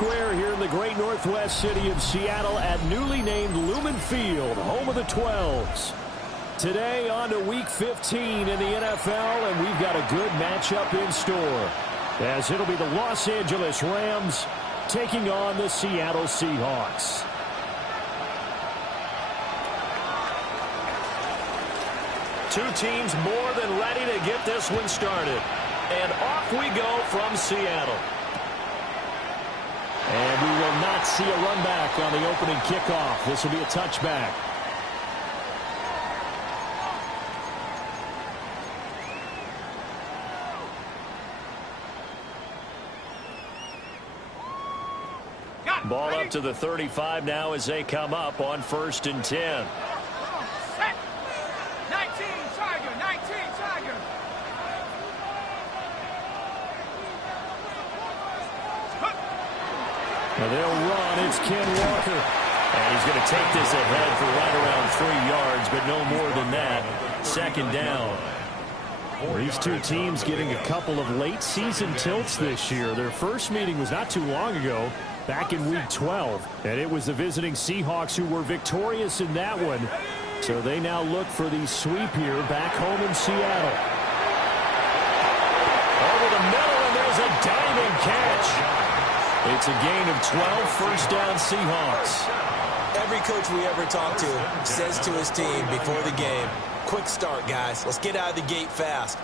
Square here in the great northwest city of Seattle at newly named Lumen Field, home of the 12s. Today on to Week 15 in the NFL, and we've got a good matchup in store, as it'll be the Los Angeles Rams taking on the Seattle Seahawks. Two teams more than ready to get this one started. And off we go from Seattle. And we will not see a run back on the opening kickoff. This will be a touchback. Ball up to the 35 now as they come up on 1st and 10. Now they'll run. It's Ken Walker. And he's going to take this ahead for right around 3 yards, but no more than that. 2nd down. These two teams getting a couple of late season tilts this year. Their first meeting was not too long ago, back in Week 12. And it was the visiting Seahawks who were victorious in that one. So they now look for the sweep here back home in Seattle. Over the middle, and there's a diving catch. It's a gain of 12, 1st down Seahawks. Every coach we ever talk to says to his team before the game, quick start, guys. Let's get out of the gate fast.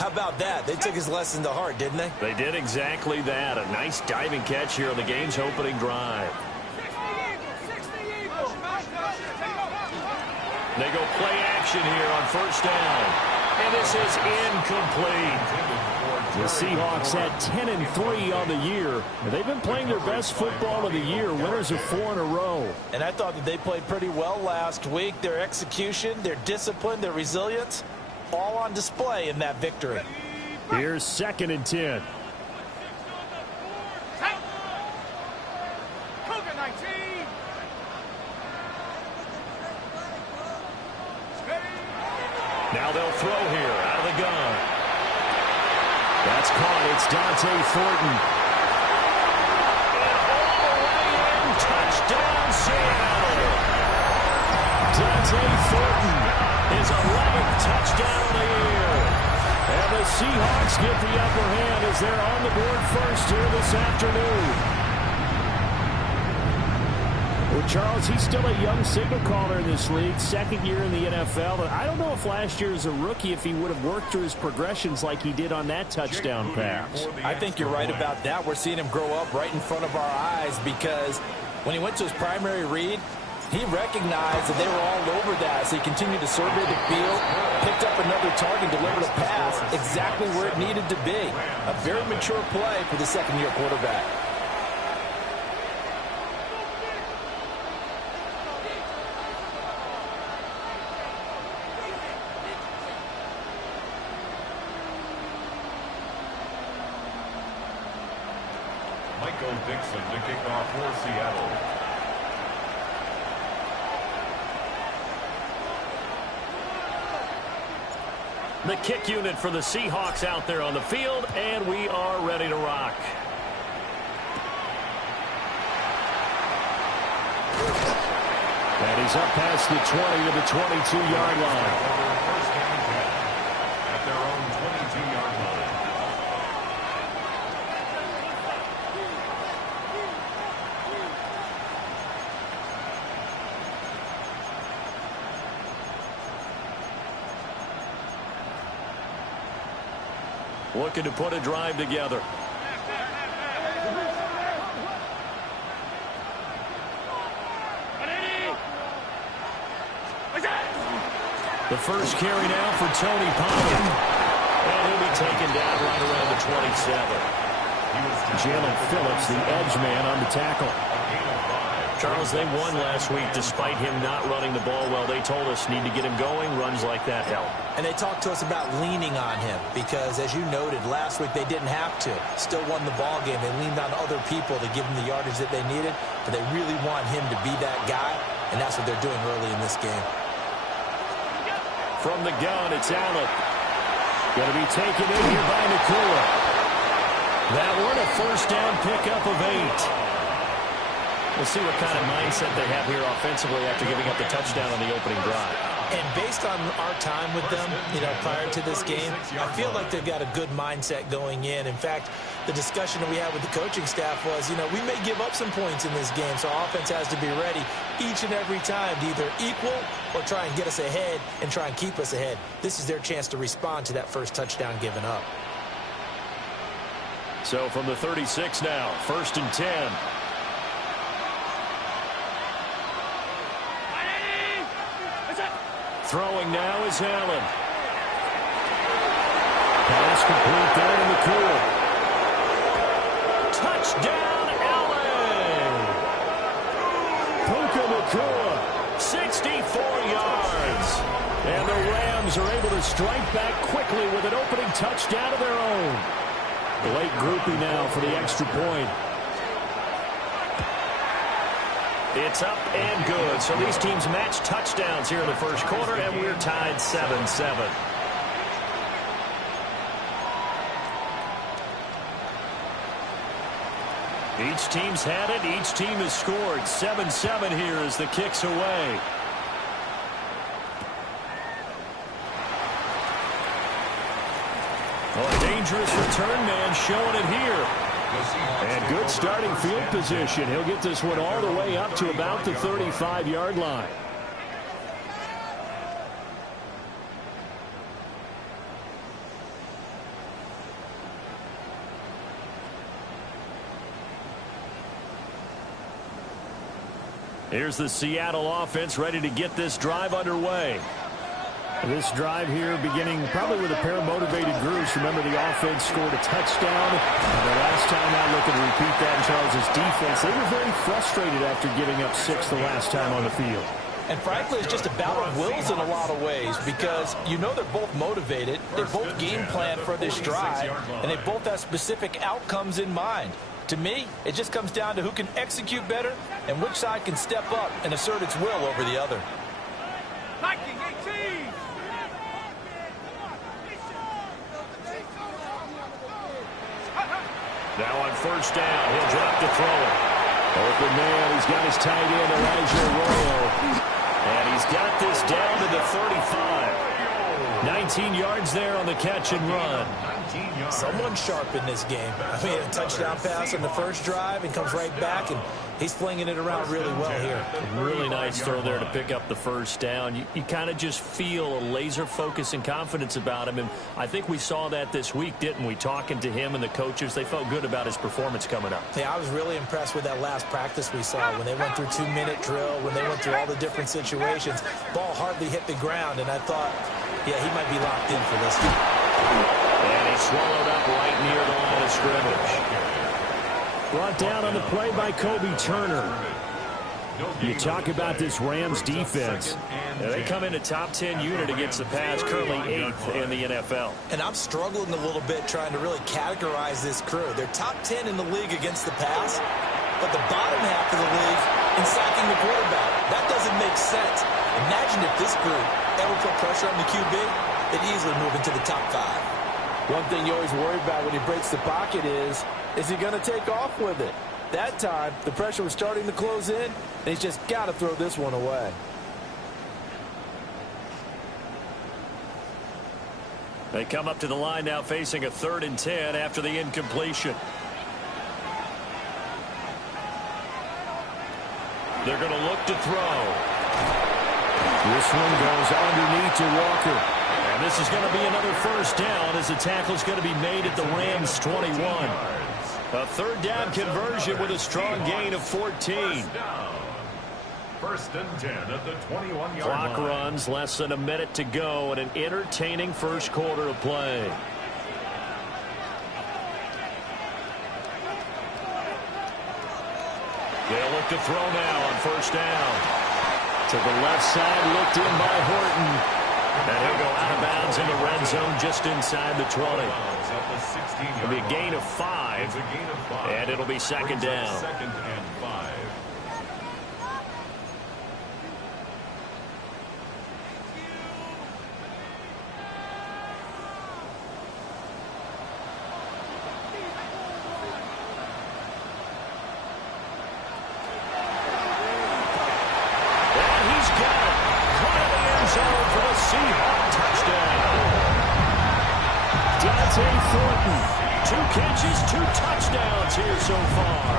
How about that? They took his lesson to heart, didn't they? They did exactly that. A nice diving catch here on the game's opening drive. They go play action here on 1st down. And this is incomplete. The Seahawks had 10-3 on the year. They've been playing their best football of the year, winners of 4 in a row. And I thought that they played pretty well last week. Their execution, their discipline, their resilience, all on display in that victory. Here's 2nd and 10. Now they'll throw here out of the gun. That's caught. It's Dante Thornton. And all the way in. Touchdown, Seattle. Dante Thornton, his 11th touchdown of the year. And the Seahawks get the upper hand as they're on the board first here this afternoon. Well, Charles, he's still a young signal caller in this league, 2nd year in the NFL. But I don't know if last year as a rookie, if he would have worked through his progressions like he did on that touchdown pass. I think you're right about that. We're seeing him grow up right in front of our eyes because when he went to his primary read, he recognized that they were all over that. So he continued to survey the field, picked up another target, delivered a pass exactly where it needed to be. A very mature play for the 2nd-year quarterback. Dixon to kick off for Seattle. The kick unit for the Seahawks out there on the field, and we are ready to rock. And he's up past the 20 to the 22-yard line. Looking to put a drive together. The first carry now for Tony Pollard. And he'll be taken down right around the 27. Jalen Phillips, the edge man, on the tackle. Charles, they won last week despite him not running the ball well. They told us need to get him going. Runs like that help. And they talked to us about leaning on him because, as you noted, last week they didn't have to. Still won the ball game. They leaned on other people to give them the yardage that they needed, but they really want him to be that guy, and that's what they're doing early in this game. From the gun, it's Allen. Going to be taken in here by Nakua. That one a first down pickup of 8. We'll see what kind of mindset they have here offensively after giving up the touchdown on the opening drive. And based on our time with them, prior to this game, I feel like they've got a good mindset going in. In fact, the discussion that we had with the coaching staff was, we may give up some points in this game, so our offense has to be ready each and every time to either equal or try and get us ahead and try and keep us ahead. This is their chance to respond to that first touchdown given up. So from the 36 now, 1st and 10. Throwing now is Allen. Pass complete down in the cool. Touchdown, Allen! Puka Nacua, 64 yards. And the Rams are able to strike back quickly with an opening touchdown of their own. Late groupie now for the extra point. It's up and good. So these teams match touchdowns here in the first quarter, and we're tied 7-7. Each team's had it. Each team has scored. 7-7 here as the kick's away. Oh, a dangerous return man showing it here. And good starting field position. He'll get this one all the way up to about the 35-yard line. Here's the Seattle offense ready to get this drive underway. This drive here beginning probably with a pair of motivated groups. Remember, the offense scored a touchdown. And the last time out, looking to repeat that in Charles' defense. They were very frustrated after giving up 6 the last time on the field. And frankly, it's just a battle of wills in a lot of ways because they're both motivated. They both game plan for this drive, and they both have specific outcomes in mind. To me, it just comes down to who can execute better and which side can step up and assert its will over the other. Now on first down, he'll drop to throw it. Open man, he's got his tight end, Elijah Arroyo. And he's got this down to the 35. 19 yards there on the catch and run. Someone sharp in this game. I mean, a touchdown pass on the first drive and comes right back, and he's flinging it around really well here. Really nice throw there to pick up the first down. You kind of just feel a laser focus and confidence about him, and I think we saw that this week, didn't we? Talking to him and the coaches, they felt good about his performance coming up. Yeah, I was really impressed with that last practice we saw when they went through 2-minute drill, when they went through all the different situations. Ball hardly hit the ground, and I thought, yeah, he might be locked in for this one. And he's swallowed up right near the line of scrimmage. Brought down on the play by Kobe Turner. You talk about this Rams defense. They come in a top 10 unit against the pass, currently 8th in the NFL. And I'm struggling a little bit trying to really categorize this crew. They're top 10 in the league against the pass, but the bottom half of the league in sacking the quarterback. That doesn't make sense. Imagine if this group ever put pressure on the QB, they'd easily move into the top 5. One thing you always worry about when he breaks the pocket is he going to take off with it? That time, the pressure was starting to close in, and he's just got to throw this one away. They come up to the line now facing a 3rd and 10 after the incompletion. They're going to look to throw. This one goes underneath to Walker. And this is going to be another first down as the tackle is going to be made at the Rams 21. A 3rd down conversion with a strong gain of 14. 1st and 10 at the 21-yard line. Clock runs, less than a minute to go, and an entertaining first quarter of play. They'll look to throw now on first down. To the left side, looked in by Horton. And he'll go out of bounds in the red zone just inside the 20. It'll be a gain of 5. And it'll be 2nd down. 2nd and 5. Seahawk touchdown. Dante Thornton, 2 catches, 2 touchdowns here so far.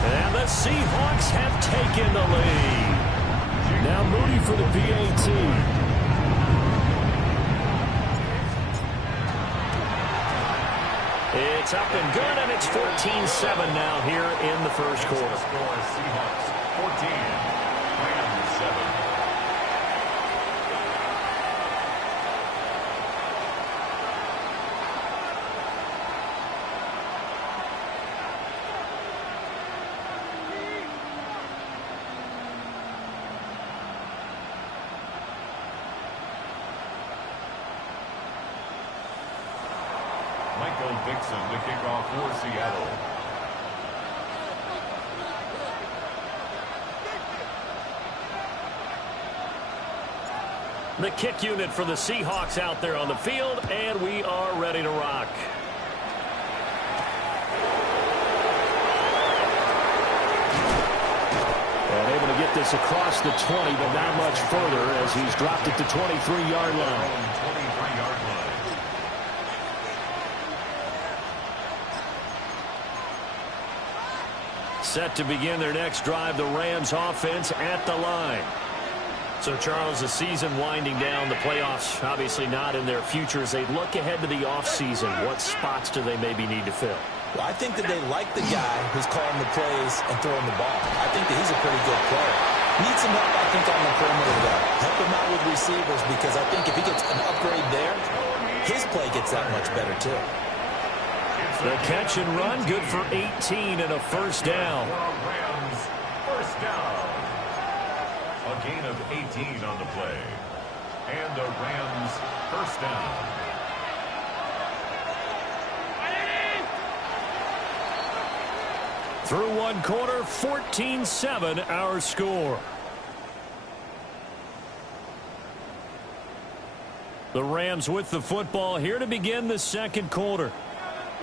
And the Seahawks have taken the lead. Now Moody for the PAT. It's up and good, and it's 14-7 now here in the first quarter. Seahawks 14, Rams 7. Dixon to kick off for Seattle. The kick unit for the Seahawks out there on the field, and we are ready to rock. And able to get this across the 20, but not much further as he's dropped it to 23-yard line. 23-yard line. Set to begin their next drive, the Rams offense at the line. So, Charles, the season winding down, the playoffs obviously not in their future. As they look ahead to the offseason, what spots do they maybe need to fill? Well, I think that they like the guy who's calling the plays and throwing the ball. I think that he's a pretty good player. Needs some help, I think, on the perimeter, though. Help him out with receivers, because I think if he gets an upgrade there, his play gets that much better, too. The catch and run, good for 18 and a first down. Rams, first down. A gain of 18 on the play. And the Rams, first down. Through one quarter, 14-7 our score. The Rams with the football here to begin the second quarter,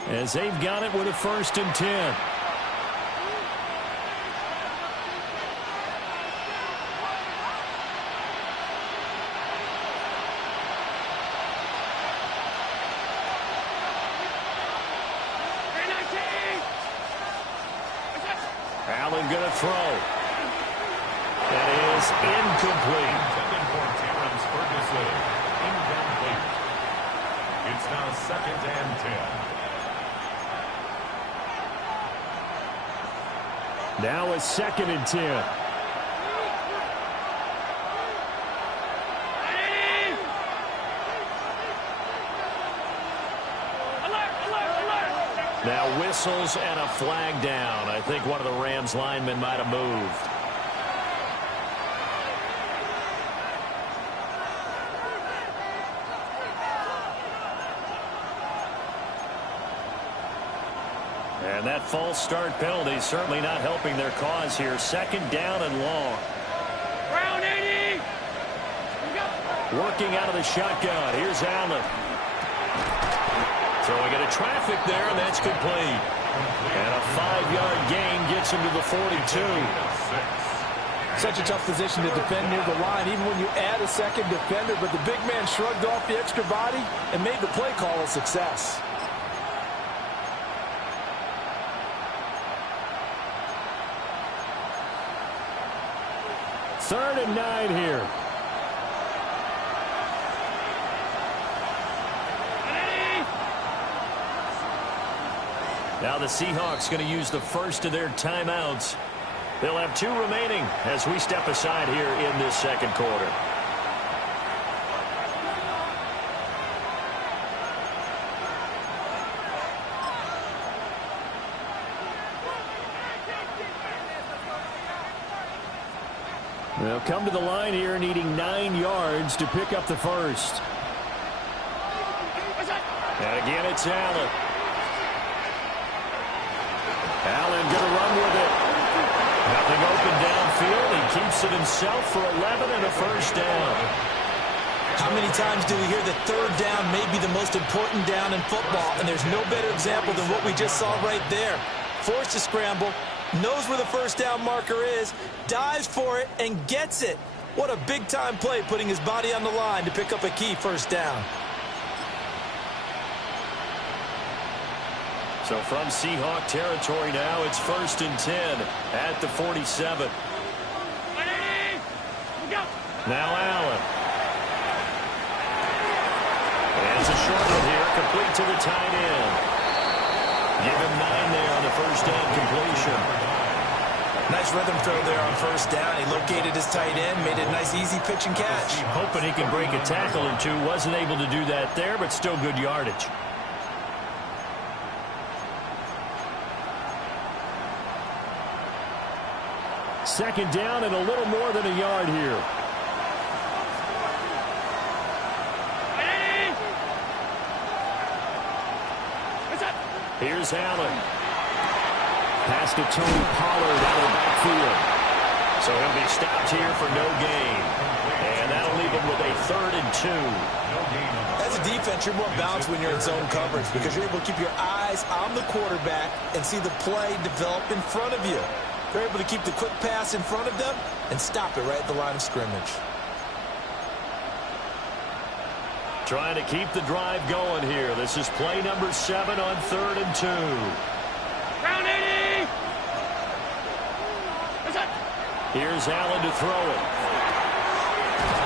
as they've got it with a 1st and 10. Allen going to throw. That is incomplete. Intended for Terrence Ferguson. Incomplete. It's now 2nd and 10. Now a 2nd and 10. Now whistles and a flag down. I think one of the Rams linemen might have moved. And that false start penalty certainly not helping their cause here. 2nd down and long. Round 80. Working out of the shotgun. Here's Allen. Throwing into traffic there, and that's complete. And a 5-yard gain gets him to the 42. Such a tough position to defend near the line, even when you add a second defender. But the big man shrugged off the extra body and made the play call a success. Third and 9 here. Now the Seahawks going to use the first of their timeouts. They'll have 2 remaining as we step aside here in this second quarter. They'll come to the line here needing 9 yards to pick up the first. And again, it's Allen. Allen going to run with it. Nothing open downfield. He keeps it himself for 11 and a first down. How many times do we hear that 3rd down may be the most important down in football? And there's no better example than what we just saw right there. Forced to scramble, knows where the first down marker is, dives for it, and gets it. What a big-time play, putting his body on the line to pick up a key first down. So from Seahawk territory now, it's 1st and 10 at the 47. Now Allen. And it's a short one here, complete to the tight end. Give him 9 there on the first down completion. Nice rhythm throw there on first down. He located his tight end, made it a nice easy pitch and catch. Hoping he can break a tackle or two. Wasn't able to do that there, but still good yardage. Second down and a little more than a yard here. Here's Allen. Pass to Tony Pollard out of the backfield. So he'll be stopped here for no gain. And that'll leave him with a 3rd and 2. As a defense, you're more balanced when you're in zone coverage because you're able to keep your eyes on the quarterback and see the play develop in front of you. They're able to keep the quick pass in front of them and stop it right at the line of scrimmage. Trying to keep the drive going here. This is play number 7 on 3rd and 2. Round 80. Here's Allen to throw it.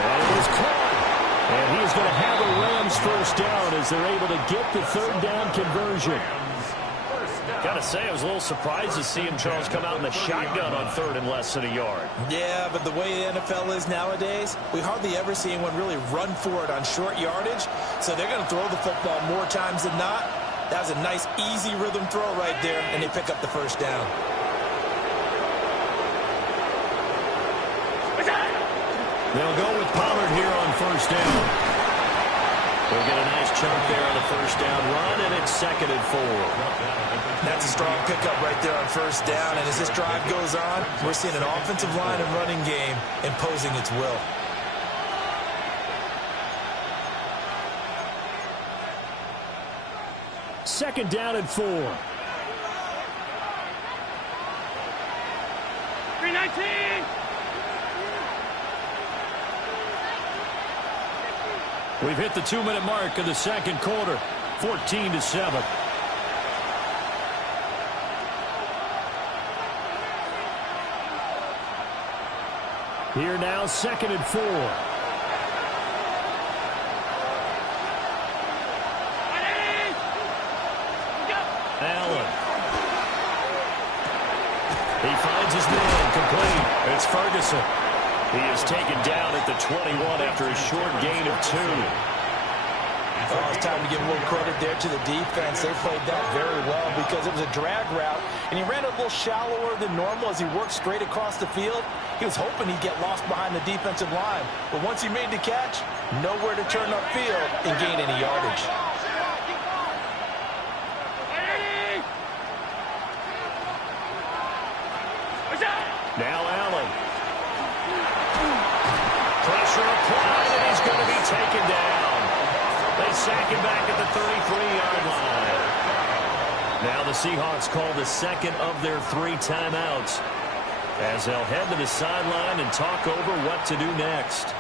And it was caught. And he is going to have a Rams first down as they're able to get the 3rd down conversion. Got to say, I was a little surprised to see him, Charles, come out in the shotgun on 3rd and less than a yard. Yeah, but the way the NFL is nowadays, we hardly ever see anyone really run for it on short yardage. So they're going to throw the football more times than not. That was a nice, easy rhythm throw right there, and they pick up the first down. They'll go with Pollard here on first down. We'll get a nice chunk there on the first down run, and it's 2nd and 4. That's a strong pickup right there on first down, and as this drive goes on, we're seeing an offensive line and running game imposing its will. Second down and 4. 319. We've hit the 2-minute mark of the second quarter, 14-7. Here now, 2nd and 4. Allen. He finds his man, complete. It's Ferguson. He is taken down at the 21 after a short gain of 2. Oh, it's time to give a little credit there to the defense. They played that very well because it was a drag route, and he ran a little shallower than normal as he worked straight across the field. He was hoping he'd get lost behind the defensive line, but once he made the catch, nowhere to turn upfield and gain any yardage. Now Allen. Pressure applied, and he's going to be taken down. They sack him back at the 33-yard line. Now the Seahawks call the 2nd of their 3 timeouts as they'll head to the sideline and talk over what to do next.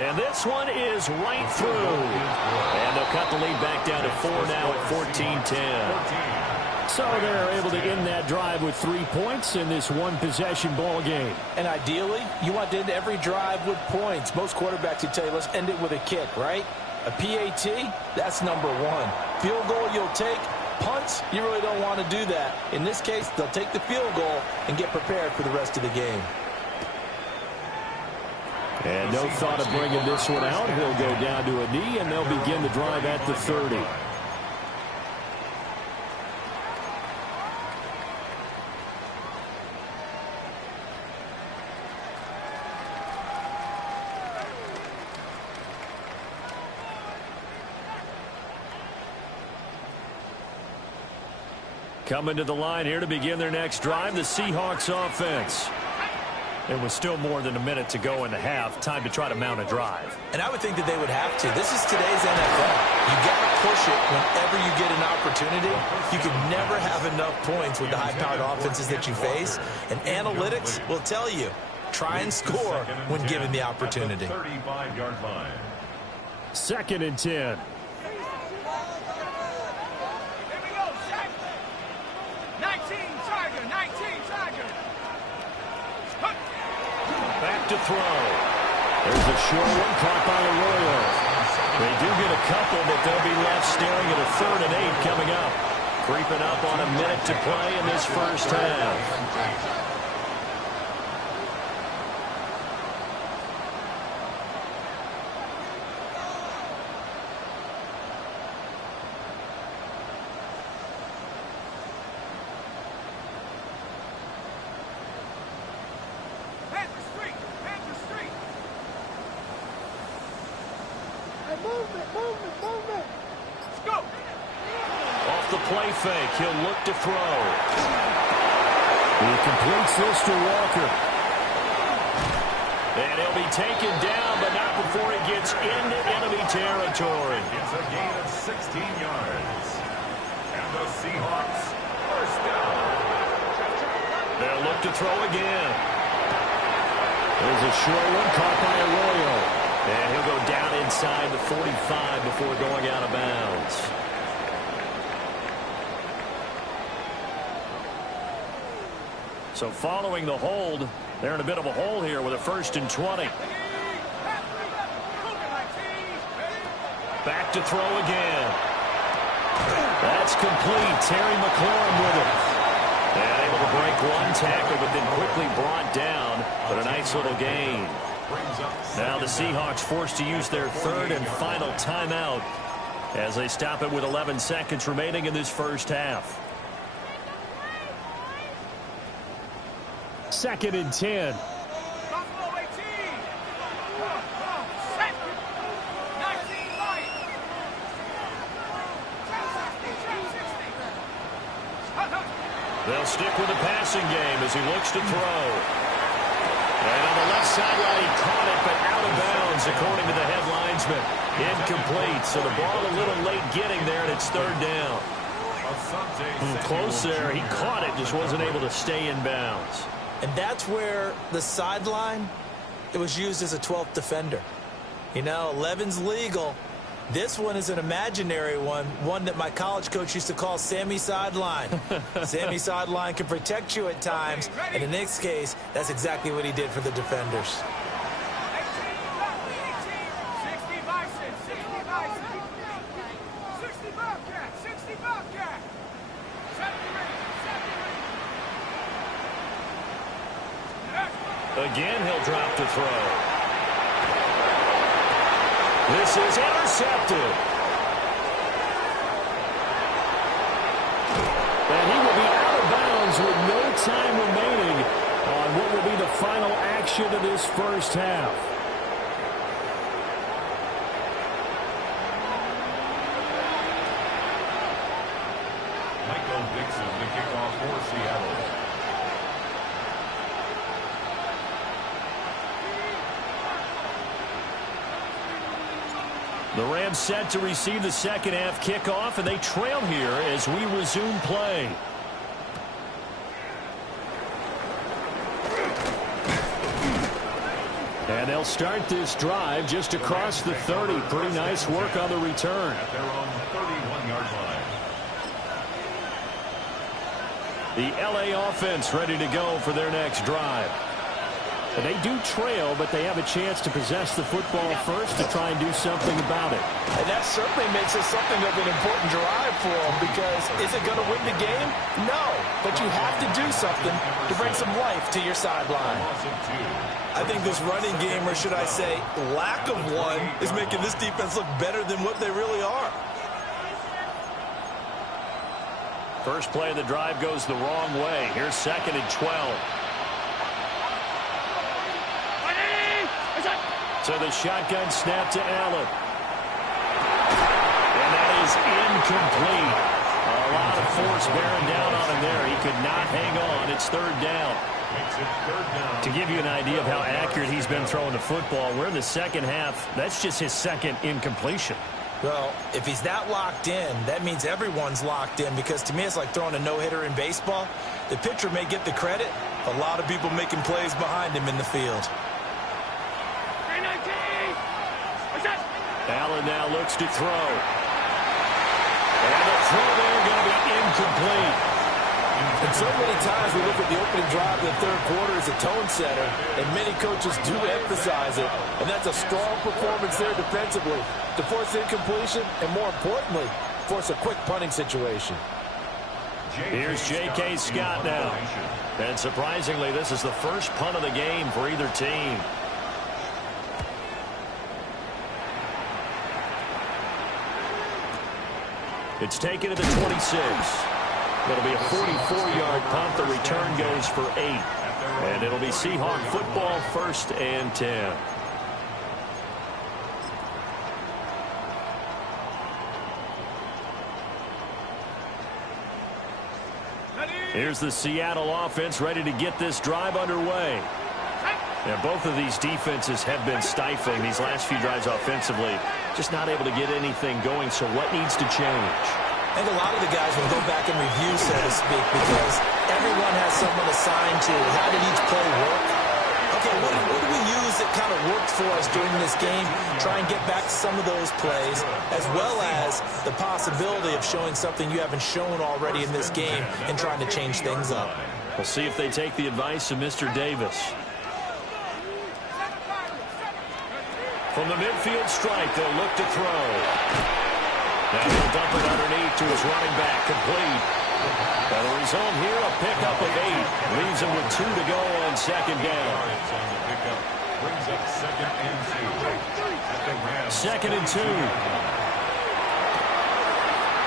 And this one is right through. And they'll cut the lead back down to 4 now at 14-10. So they're able to end that drive with 3 points in this one-possession ball game. And ideally, you want to end every drive with points. Most quarterbacks would tell you, let's end it with a kick, right? A PAT, that's number 1. Field goal you'll take. Punts, you really don't want to do that. In this case, they'll take the field goal and get prepared for the rest of the game. And no thought of bringing this one out. He'll go down to a knee, and they'll begin the drive at the 30. Coming to the line here to begin their next drive, the Seahawks offense. It was still more than a minute to go in the half. Time to try to mount a drive. And I would think that they would have to. This is today's NFL. You got to push it whenever you get an opportunity. You can never have enough points with the high-powered offenses that you face. And analytics will tell you, try and score when given the opportunity. 35-yard line. 2nd and 10. Back to throw. There's a short one caught by Arroyo. They do get a couple, but they'll be left staring at a 3rd and 8 coming up. Creeping up on a minute to play in this first half. Off the play fake, he'll look to throw. He completes this to Walker. And he'll be taken down, but not before he gets into enemy territory. It's a gain of 16 yards. And the Seahawks first down. They'll look to throw again. There's a short one caught by Arroyo. And he'll go down inside the 45 before going out of bounds. So following the hold, they're in a bit of a hole here with a 1st and 20. Back to throw again. That's complete. Terry McLaurin with it. And able to break one tackle, but then quickly brought down. But a nice little gain. Now the Seahawks forced to use their 3rd and final timeout as they stop it with 11 seconds remaining in this first half. 2nd and 10. They'll stick with the passing game as he looks to throw. And on the left sideline, he caught it, but out of bounds, according to the head linesman. Incomplete, so the ball a little late getting there, and it's 3rd down. Close there. He caught it, just wasn't able to stay in bounds. And that's where the sideline, it was used as a 12th defender. You know, 11's legal. This one is an imaginary one that my college coach used to call Sammy Sideline. Sammy Sideline can protect you at times, and in this case, that's exactly what he did for the defenders. Again, he'll drop to throw. This is intercepted. And he will be out of bounds with no time remaining on what will be the final action of this first half. Michael Dixon, the kickoff for Seattle. The Rams set to receive the second half kickoff, and they trail here as we resume play. And they'll start this drive just across the 30. Pretty nice work on the return. They're on the 31-yard line. The LA offense ready to go for their next drive. And they do trail, but they have a chance to possess the football first to try and do something about it. And that certainly makes it something of an important drive for them, because is it going to win the game? No, but you have to do something to bring some life to your sideline. I think this running game, or should I say lack of one, is making this defense look better than what they really are. First play of the drive goes the wrong way. Here's 2nd and 12. So the shotgun snap to Allen. And that is incomplete. A lot of force bearing down on him there. He could not hang on. It's 3rd down. To give you an idea of how accurate he's been throwing the football, we're in the second half. That's just his 2nd incompletion. Well, if he's that locked in, that means everyone's locked in, because to me it's like throwing a no-hitter in baseball. The pitcher may get the credit, but a lot of people making plays behind him in the field. Allen now looks to throw. And the throw there going to be incomplete. And so many times we look at the opening drive of the third quarter as a tone setter, and many coaches do emphasize it, and that's a strong performance there defensively to force incompletion and, more importantly, force a quick punting situation. Here's J.K. Scott now. And surprisingly, this is the first punt of the game for either team. It's taken to the 26. It'll be a 44-yard punt. The return goes for 8. And it'll be Seahawk football, 1st and 10. Here's the Seattle offense ready to get this drive underway. Now, both of these defenses have been stifling these last few drives offensively. Just not able to get anything going, so what needs to change? I think a lot of the guys will go back and review, so to speak, because everyone has someone assigned to how did each play work. Okay, what do we use that kind of worked for us during this game? Try and get back to some of those plays, as well as the possibility of showing something you haven't shown already in this game and trying to change things up. We'll see if they take the advice of Mr. Davis. From the midfield stripe, they'll look to throw. Now he'll dump it underneath to his running back, complete. And the result here, a pickup of 8. Leaves him with 2 to go on 2nd down. Brings up 2nd and 2. 2nd and 2.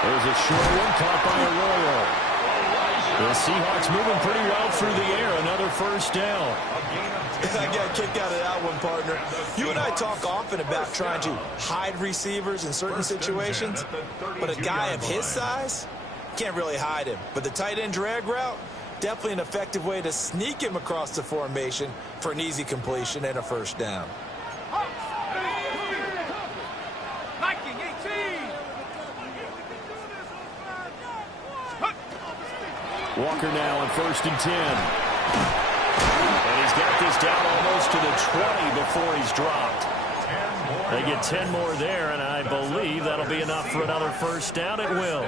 There's a short one caught by Arroyo. The Seahawks moving pretty well through the air. Another 1st down. I got a kick out of that one, partner. You and I talk often about trying to hide receivers in certain situations, but a guy of his size can't really hide him. But the tight end drag route, definitely an effective way to sneak him across the formation for an easy completion and a 1st down. Walker now on 1st and 10. And he's got this down almost to the 20 before he's dropped. They get 10 more there, and I believe that'll be enough for another 1st down. It will.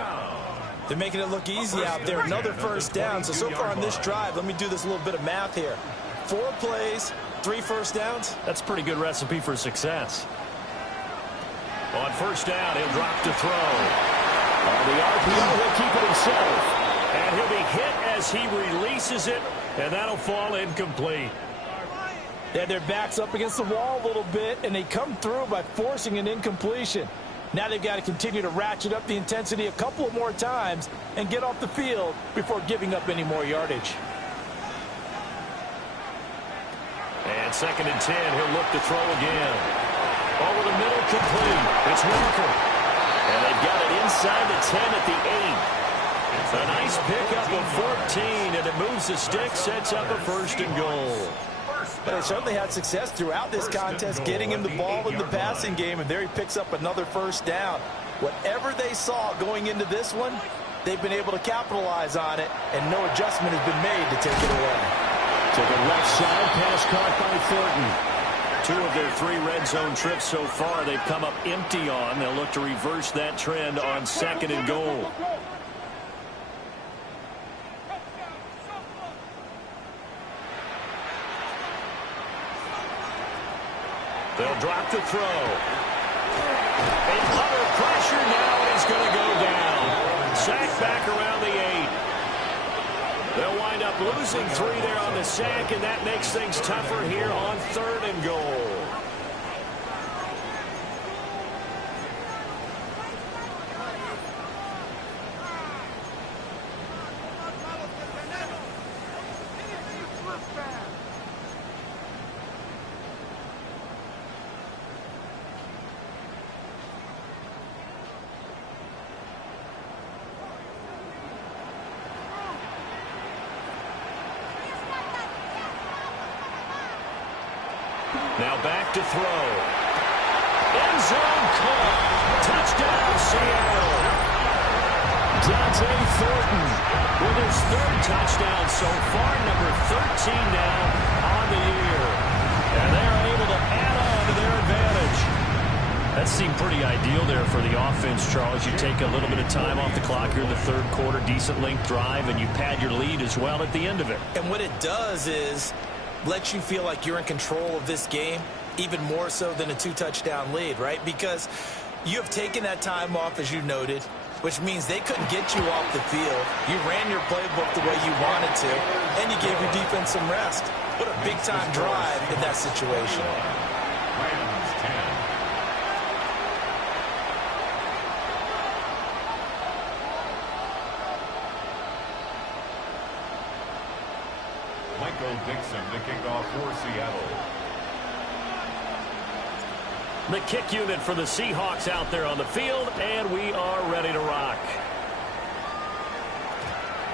They're making it look easy out there. Another 1st down. So far on this drive, let me do this little bit of math here. 4 plays, 3 1st downs. That's a pretty good recipe for success. On 1st down, he'll drop to throw. On the RPO, he'll keep it himself. And he'll be hit as he releases it, and that'll fall incomplete. They had their backs up against the wall a little bit, and they come through by forcing an incompletion. Now they've got to continue to ratchet up the intensity a couple of more times and get off the field before giving up any more yardage. And 2nd and 10, he'll look to throw again. Over the middle, complete. It's Walker. And they've got it inside the 10 at the 8. A nice pickup of 14, and it moves the stick, sets up a 1st and goal. But they certainly had success throughout this contest, getting him the ball in the passing game, and there he picks up another 1st down. Whatever they saw going into this one, they've been able to capitalize on it, and no adjustment has been made to take it away. To the left side, pass caught by Thornton. 2 of their 3 red zone trips so far they've come up empty on. They'll look to reverse that trend on 2nd and goal. They'll drop to throw. And under pressure now, and he's going to go down. Sack back around the 8. They'll wind up losing 3 there on the sack, and that makes things tougher here on 3rd and goal. Now back to throw. End zone caught. Touchdown, Seattle. Dante Thornton with his third touchdown so far, number 13 now on the year. And they're able to add on to their advantage. That seemed pretty ideal there for the offense, Charles. You take a little bit of time off the clock here in the third quarter, decent length drive, and you pad your lead as well at the end of it. And what it does is lets you feel like you're in control of this game, even more so than a 2-touchdown lead, right? Because you have taken that time off, as you noted, which means they couldn't get you off the field. You ran your playbook the way you wanted to, and you gave your defense some rest. What a big-time drive in that situation. Rams 10. Michael Dixon, the kickoff for Seattle. The kick unit for the Seahawks out there on the field, and we are ready to rock.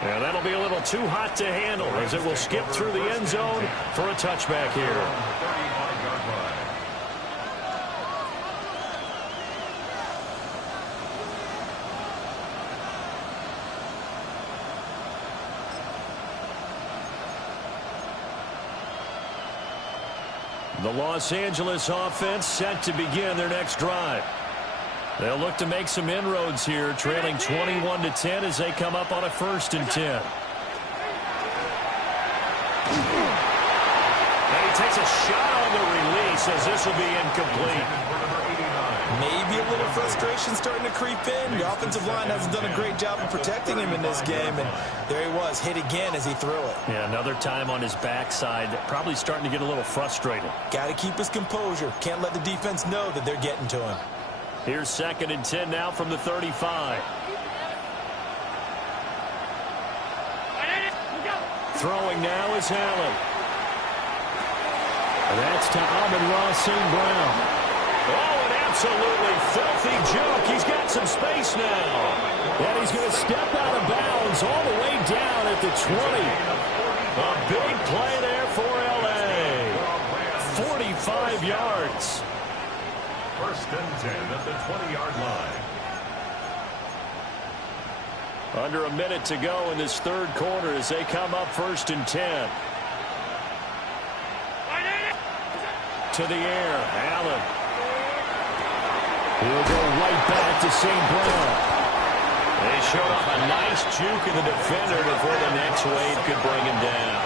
And that'll be a little too hot to handle as it will skip through the end zone for a touchback here. 35-yard line. The Los Angeles offense set to begin their next drive. They'll look to make some inroads here, trailing 21-10 as they come up on a 1st and 10. And he takes a shot on the release as this will be incomplete. Maybe a little frustration starting to creep in. The offensive line hasn't done a great job of protecting him in this game, and there he was, hit again as he threw it. Yeah, another time on his backside, probably starting to get a little frustrated. Got to keep his composure. Can't let the defense know that they're getting to him. Here's 2nd and 10 now from the 35. Throwing now is Allen. That's to Amon-Ra St. Brown. Oh, an absolutely filthy juke. He's got some space now. And he's going to step out of bounds all the way down at the 20. A big play there for L.A. 45 yards. 1st and 10 at the 20-yard line. Under a minute to go in this third quarter as they come up 1st and 10. To the air, Allen. He'll go right back to St. Brown. They showed off a nice juke in the defender before the next wave could bring him down.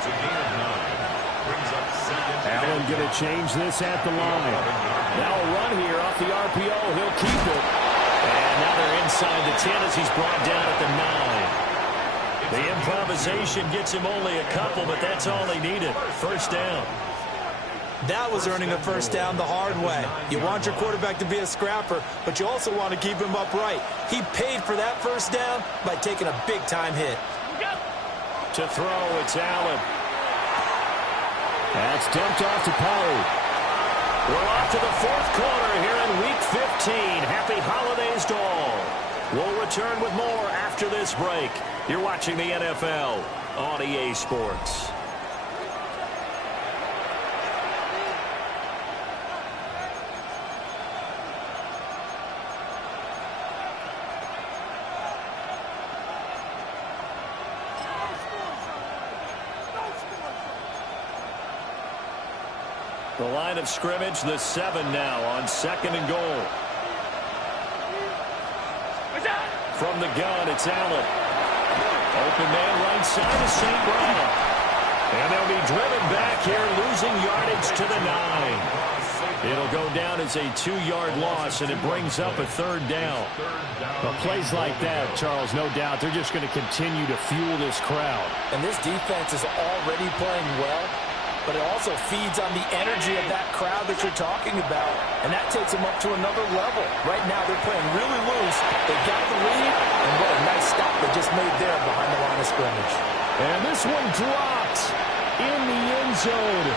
It's a gain of 9. Brings up 2nd. Allen going to change this at the line. Now a run here off the RPO. He'll keep it. And now they're inside the 10 as he's brought down at the 9. The improvisation gets him only a couple, but that's all they needed. 1st down. That was earning a 1st down the hard way. You want your quarterback to be a scrapper, but you also want to keep him upright. He paid for that 1st down by taking a big-time hit. To throw, it's Allen. That's dumped off to Pollard. We're off to the 4th quarter here in Week 15. Happy holidays to all. We'll return with more after this break. You're watching the NFL on EA Sports. The line of scrimmage, the 7 now on 2nd and goal. From the gun, it's Allen. Open man right side of St. Brown. And they'll be driven back here, losing yardage to the 9. It'll go down as a 2-yard loss, and it brings up a 3rd down. Well, plays like that, Charles, no doubt, they're just going to continue to fuel this crowd. And this defense is already playing well, but it also feeds on the energy of that crowd that you're talking about, and that takes them up to another level. Right now, they're playing really loose. They got the lead, and what a nice stop they just made there behind the line of scrimmage. And this one dropped in the end zone.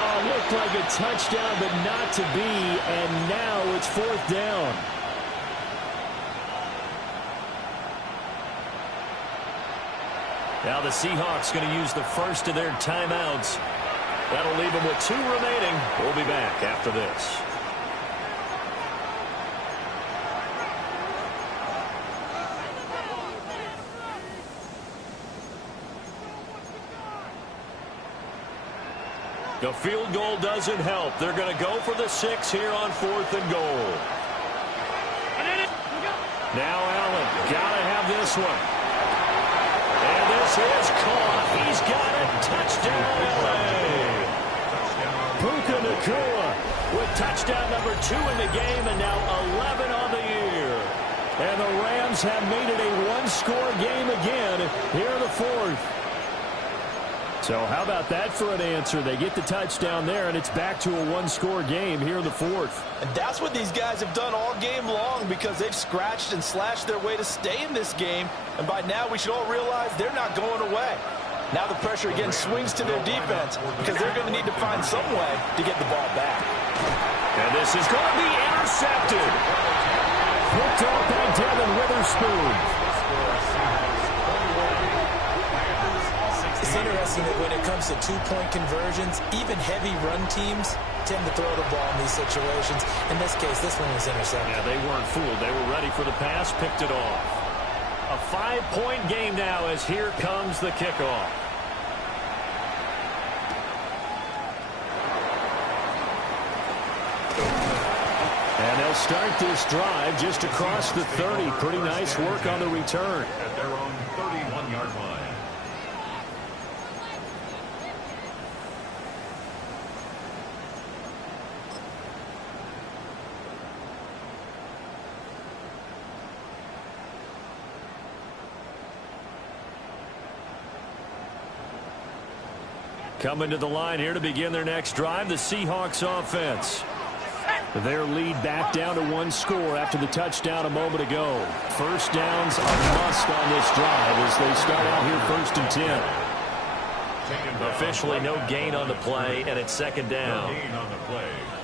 Oh, looked like a touchdown, but not to be, and now it's 4th down. Now the Seahawks going to use the first of their timeouts. That'll leave them with 2 remaining. We'll be back after this. The field goal doesn't help. They're going to go for the 6 here on 4th and goal. Now Allen, got to have this one. And this is caught. He's got it. Touchdown, LA. Puka Nacua with touchdown number 2 in the game, and now 11 on the year. And the Rams have made it a one-score game again here in the 4th. So how about that for an answer? They get the touchdown there, and it's back to a one-score game here in the 4th. And that's what these guys have done all game long, because they've scratched and slashed their way to stay in this game. And by now, we should all realize they're not going away. Now the pressure again swings to their defense, because they're going to need to find some way to get the ball back. And this is going to be intercepted. Picked up by Devin Witherspoon. It's interesting that when it comes to two-point conversions, even heavy run teams tend to throw the ball in these situations. In this case, this one was intercepted. Yeah, they weren't fooled. They were ready for the pass, picked it off. A 5-point game now as here comes the kickoff. And they'll start this drive just across the 30. Pretty nice work on the return. At their own 31-yard line. Coming to the line here to begin their next drive, the Seahawks offense. Their lead back down to 1 score after the touchdown a moment ago. First downs are must on this drive as they start out here 1st and 10. Officially no gain on the play, and it's 2nd down.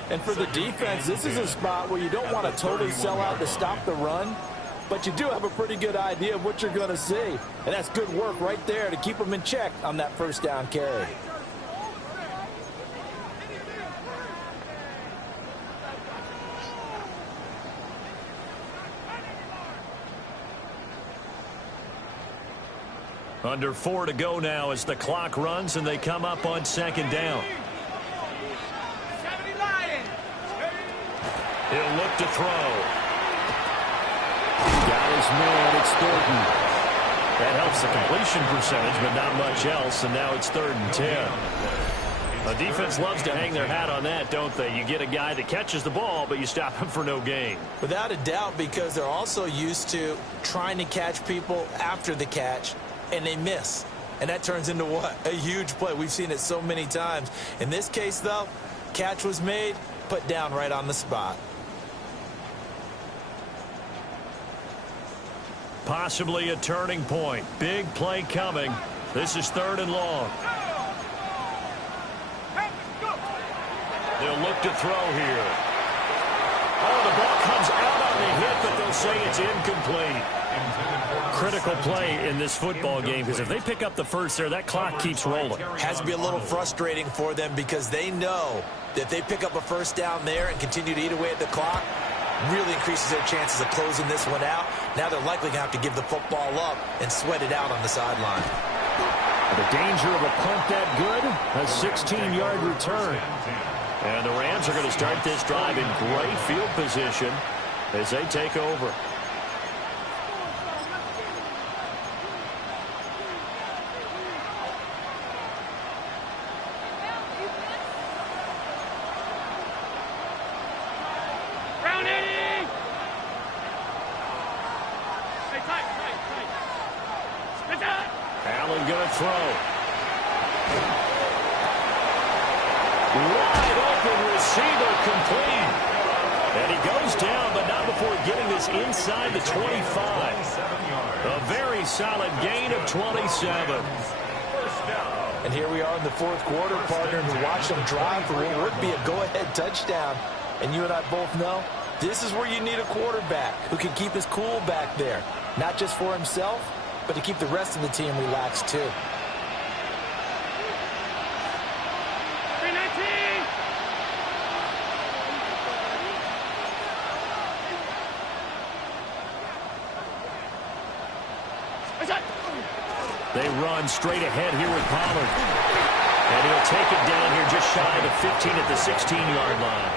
And for the defense, this is a spot where you don't want to totally sell out to stop the run, but you do have a pretty good idea of what you're going to see. And that's good work right there to keep them in check on that first down carry. Under 4 to go now as the clock runs and they come up on 2nd down. He'll look to throw. Got his man, it's Thornton. That helps the completion percentage, but not much else, and now it's 3rd and 10. The defense loves to hang their hat on that, don't they? You get a guy that catches the ball, but you stop him for no gain. Without a doubt, because they're also used to trying to catch people after the catch, and they miss. And that turns into what? A huge play. We've seen it so many times. In this case, though, catch was made, put down right on the spot. Possibly a turning point. Big play coming. This is 3rd and long. They'll look to throw here. Oh, the ball comes out on the hit, but they'll say it's incomplete. Critical play in this football game, because if they pick up the first there, that clock keeps rolling. Has to be a little frustrating for them, because they know that if they pick up a first down there and continue to eat away at the clock, really increases their chances of closing this one out. Now they're likely going to have to give the football up and sweat it out on the sideline. The danger of a punt that good, a 16-yard return. And the Rams are going to start this drive in great field position as they take over. Allen going to throw. Wide open receiver complete. And he goes down, but not before getting this inside the 25. A very solid gain of 27. And here we are in the 4th quarter, partner, and we watch them drive for what would be a go-ahead touchdown. And you and I both know this is where you need a quarterback who can keep his cool back there. Not just for himself, but to keep the rest of the team relaxed too. They run straight ahead here with Pollard. And he'll take it down here just shy of the 15 at the 16-yard line.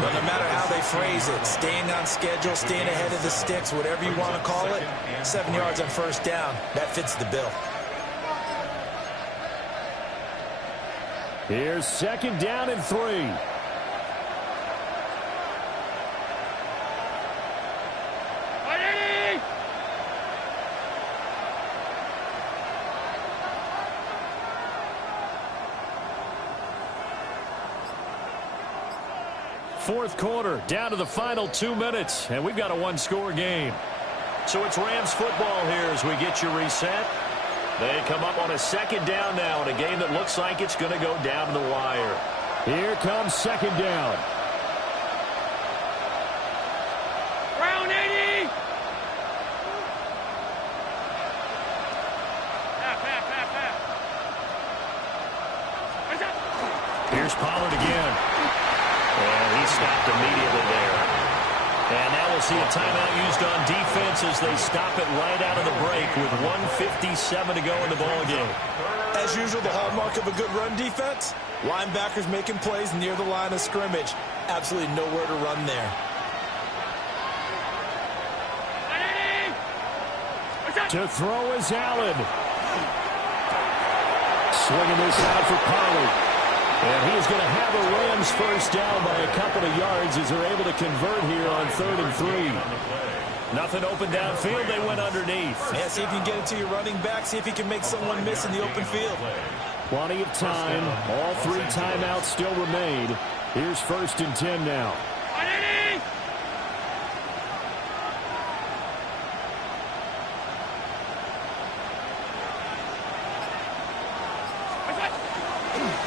Well, no matter how they phrase it, staying on schedule, staying ahead of the sticks, whatever you want to call it, 7 yards on first down, that fits the bill. Here's 2nd down and 3. Fourth quarter, down to the final 2 minutes, and we've got a one-score game. So it's Rams football here as we get you reset. They come up on a 2nd down now in a game that looks like it's going to go down to the wire. Here comes 2nd down. Round 80. Here's Pollard again. And he stopped immediately there. And now we'll see a timeout used on defense as they stop it right out of the break with 1:57 to go in the ballgame. As usual, the hallmark of a good run defense, linebackers making plays near the line of scrimmage. Absolutely nowhere to run there. To throw is Allen. Swinging this out for Pollard. And he is going to have a Rams first down by a couple of yards as they're able to convert here on 3rd and 3. Nothing open downfield. They went underneath. Yeah, see if you can get it to your running back. See if you can make someone miss in the open field. Plenty of time. All 3 timeouts still remain. Here's 1st and 10 now.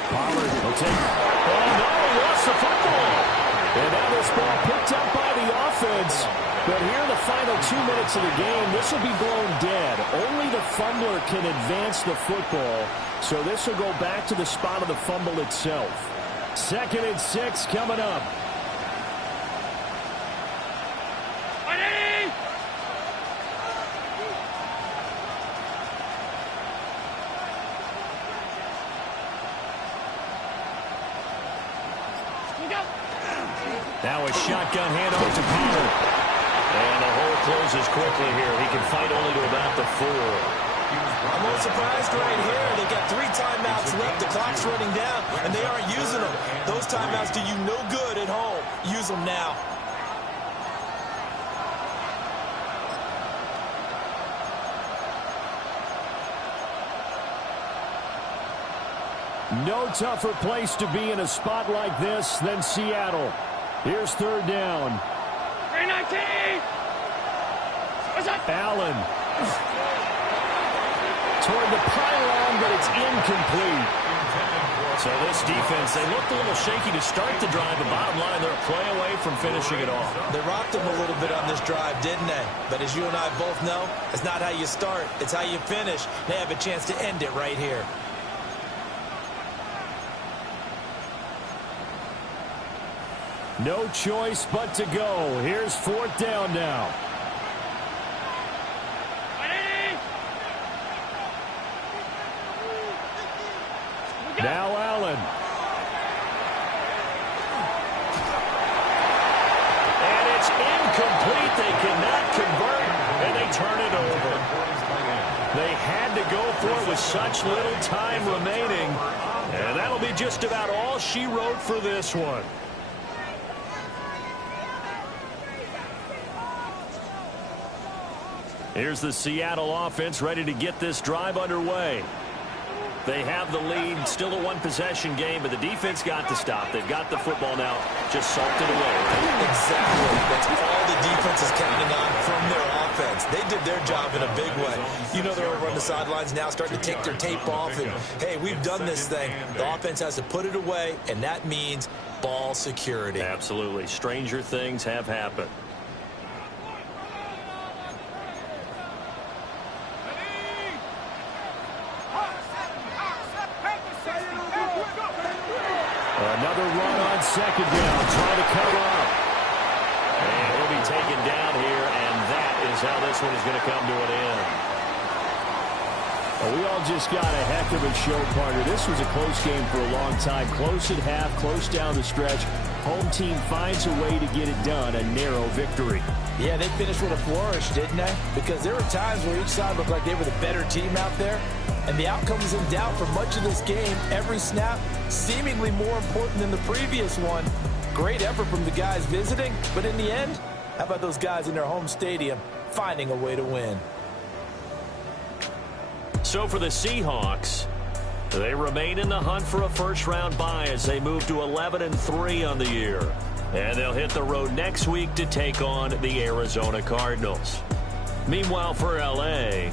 Pollard will take. Oh, no, he lost the football. And now this ball picked up by the offense. But here in the final 2 minutes of the game, this will be blown dead. Only the fumbler can advance the football. So this will go back to the spot of the fumble itself. 2nd and 6 coming up. Now a shotgun handoff to Pollard. And the hole closes quickly here. He can fight only to about the 4. I'm a little surprised right here. They've got 3 timeouts left. The clock's running down, and they aren't using them. Those timeouts do you no good at home. Use them now. No tougher place to be in a spot like this than Seattle. Here's 3rd down. 319. What's up? Allen. Toward the pylon, but it's incomplete. So this defense, they looked a little shaky to start the drive, but bottom line, they're a play away from finishing it off. They rocked them a little bit on this drive, didn't they? But as you and I both know, it's not how you start, it's how you finish. They have a chance to end it right here. No choice but to go. Here's 4th down now. Now Allen. And it's incomplete. They cannot convert, and they turn it over. They had to go for it with such little time remaining. And that'll be just about all she wrote for this one. Here's the Seattle offense ready to get this drive underway. They have the lead, still a one-possession game, but the defense got to stop. They've got the football now, just salted away. Exactly. That's all the defense is counting on from their offense. They did their job in a big way. You know they're over on the sidelines now, starting to take their tape off, and, hey, we've done this thing. The offense has to put it away, and that means ball security. Absolutely. Stranger things have happened. Another run on 2nd down, trying to cover up. And he'll be taken down here, and that is how this one is going to come to an end. Well, we all just got a heck of a show, partner. This was a close game for a long time. Close at half, close down the stretch. Home team finds a way to get it done, a narrow victory. Yeah, they finished with a flourish, didn't they? Because there were times where each side looked like they were the better team out there, and the outcome was in doubt for much of this game. Every snap seemingly more important than the previous one. Great effort from the guys visiting, but in the end, how about those guys in their home stadium finding a way to win? So for the Seahawks, they remain in the hunt for a first-round bye as they move to 11-3 on the year. And they'll hit the road next week to take on the Arizona Cardinals. Meanwhile, for L.A.,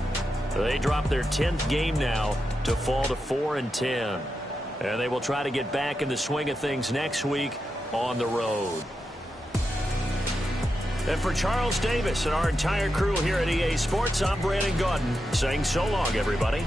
they drop their 10th game now to fall to 4-10. And they will try to get back in the swing of things next week on the road. And for Charles Davis and our entire crew here at EA Sports, I'm Brandon Gaudin saying so long, everybody.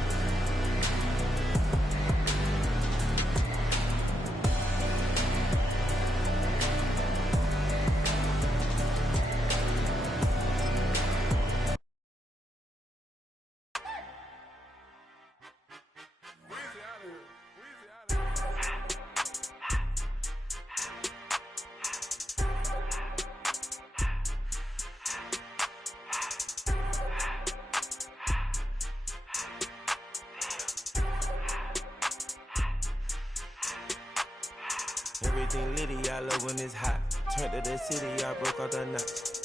Everything litty, I love when it's hot. Turned to the city, I broke all the nuts.